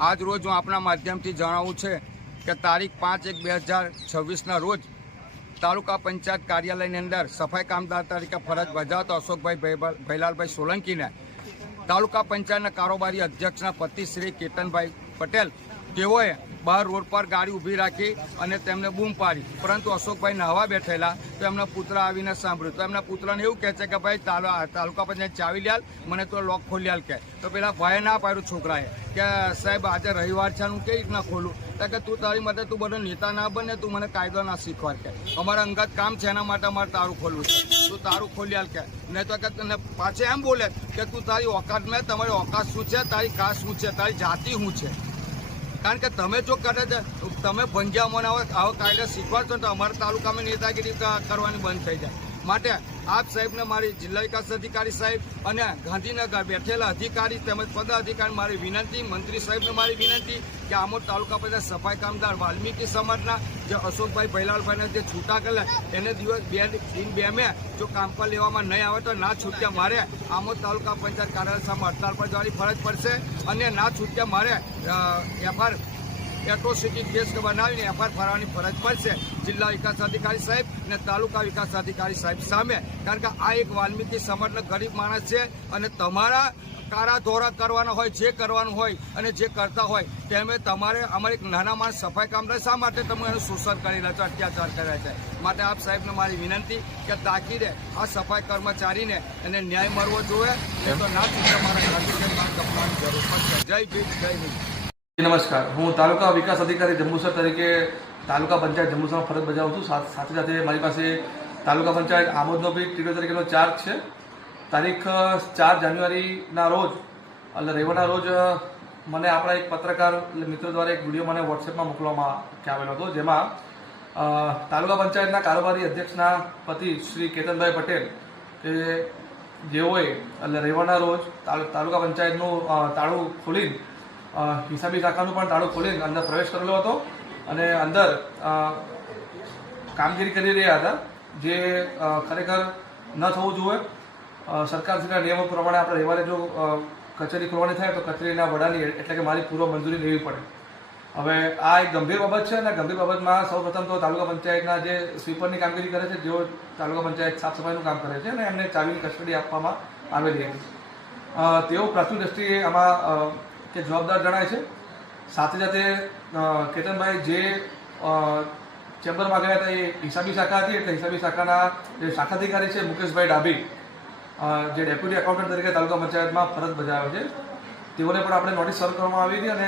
આજ રોજ હું આપના માધ્યમથી જણાવું છે કે તારીખ 5/1/2026ના રોજ તાલુકા પંચાયત કાર્યાલયની અંદર સફાઈ કામદાર તરીકે ફરજ બજાવતા અશોકભાઈ ભૈલાલભાઈ સોલંકીને તાલુકા પંચાયતના કારોબારી અધ્યક્ષના પતિ શ્રી કેતનભાઈ પટેલ તેઓએ બહાર રોડ પર ગાડી ઊભી રાખી અને તેમને બૂમ પાડી, પરંતુ અશોકભાઈ નહાવા બેઠેલા તો એમના પુત્ર આવીને સાંભળ્યું તો એમના પુત્રને એવું કહે છે કે ભાઈ તાલુકા પંચાયત ચાવી લ્યાલ, મને તો લોક ખોલી આલ. કહે તો પેલા ભાઈએ ના પાડ્યું છોકરાએ કે સાહેબ આજે રવિવાર છે, હું કેવી રીતના ખોલું? કે તું તારી માટે તું બધો નેતા ના બને, તું મને કાયદો ના શીખવાડ. કે અમારા અંગત કામ છે, એના માટે અમારે તારું ખોલવું છે, તું તારું ખોલી આલ. કે નહીં તો કે તને પાછે એમ બોલે કે તું તારી ઓકાત મેં, તમારી ઓકાત શું છે, તારી કાસ્ટ શું છે, તારી જાતિ શું છે? કારણ કે તમે જો કરે છે, તમે ભંગ્યા મને આવો કાયદા શીખવાડશો તો અમારા તાલુકામાં નેતાગીરી કરવાની બંધ થઈ જાય. માટે આપ સાહેબને મારી જિલ્લા વિકાસ અધિકારી સાહેબ અને ગાંધીનગર બેઠેલા અધિકારી તેમજ પદાધિકારી મારી વિનંતી, મંત્રી સાહેબને મારી વિનંતી કે આમોદ તાલુકા પંચાયત સફાઈ કામદાર વાલ્મીકી સમાજના જે અશોકભાઈ ભૈલાલભાઈને જે છૂટા કરેલા એને દિન 2 મે જો કામ પર લેવામાં નહીં આવે તો ના છૂટ્યા મારે આમોદ તાલુકા પંચાયત કાર્યાલય સામે હડતાળ પર જવાની ફરજ પડશે અને ના છૂટ્યા મારે એફઆર એટ્રોસિટી કેસ બનાવીને એફઆર ભરવાની ફરજ પડશે જિલ્લા વિકાસ અધિકારી સાહેબ અને તાલુકા વિકાસ અધિકારી સાહેબ સામે. કારણ કે આ એક વાલ્મીકી સમાજનો ગરીબ માણસ છે અને તમારા કારા ધોરા કરવાના હોય, જે કરવાનું હોય અને જે કરતા હોય તેમે તમારે અમારે એક નાના માણસ સફાઈ કામદાર શા માટે તમે એનું શોષણ કરી રહ્યા છો, અત્યાચાર કરી રહ્યા છે? માટે આપ સાહેબને મારી વિનંતી કે તાકીદે આ સફાઈ કર્મચારીને એને ન્યાય મળવો જોઈએ, એ તો ના ચૂકે મારા ગાંધીનગરમાં કપડાની જરૂર પડશે. જય ભીમ, જય ભીમ. નમસ્કાર, હું તાલુકા વિકાસ અધિકારી જંબુસર તરીકે તાલુકા પંચાયત જંબુસરમાં ફરજ બજાવું છું. સાથે સાથે મારી પાસે તાલુકા પંચાયત આમોદનો બી ટીડીઓ તરીકેનો ચાર્જ છે. તારીખ 4 જાન્યુઆરીના રોજ એટલે રવિવારના રોજ મને આપણા એક પત્રકાર મિત્રો દ્વારા એક વિડીયો મને વોટ્સએપમાં મોકલવામાં આવેલો હતો, જેમાં તાલુકા પંચાયતના કારોબારી અધ્યક્ષના પતિ શ્રી કેતનભાઈ પટેલ કે જેઓએ એટલે રવિવારના રોજ તાલુકા પંચાયતનું તાળું ખોલીને હિસાબી શાખાનું પણ તાળું ખોલીને અંદર પ્રવેશ કરેલો હતો અને અંદર કામગીરી કરી રહ્યા હતા, જે ખરેખર ન થવું જોઈએ. સરકારશ્રીના નિયમો પ્રમાણે આપણે રવિવારે જો કચેરી ખોલવાની થાય તો કચેરીના વડાની એટલે કે મારી પૂર્વ મંજૂરી લેવી પડે. હવે આ એક ગંભીર બાબત છે અને ગંભીર બાબતમાં સૌપ્રથમ તો તાલુકા પંચાયતના જે સ્વીપરની કામગીરી કરે છે, જેઓ તાલુકા પંચાયત સાફ સફાઈનું કામ કરે છે અને એમને ચાવીની કસ્ટડી આપવામાં આવેલી હતી. તેઓ પ્રાથમિક દ્રષ્ટિએ આમાં કે જવાબદાર જણાય છે. સાથે સાથે કેતનભાઈ જે ચેમ્બરમાં ગયા હતા એ હિસાબી શાખા હતી, એટલે હિસાબી શાખાના જે શાખાધિકારી છે મુકેશભાઈ ડાભી, જે ડેપ્યુટી એકાઉન્ટન્ટ તરીકે તાલુકા પંચાયતમાં ફરજ બજાવે છે, તેઓને પણ આપણે નોટિસ સર્વ કરવામાં આવી હતી અને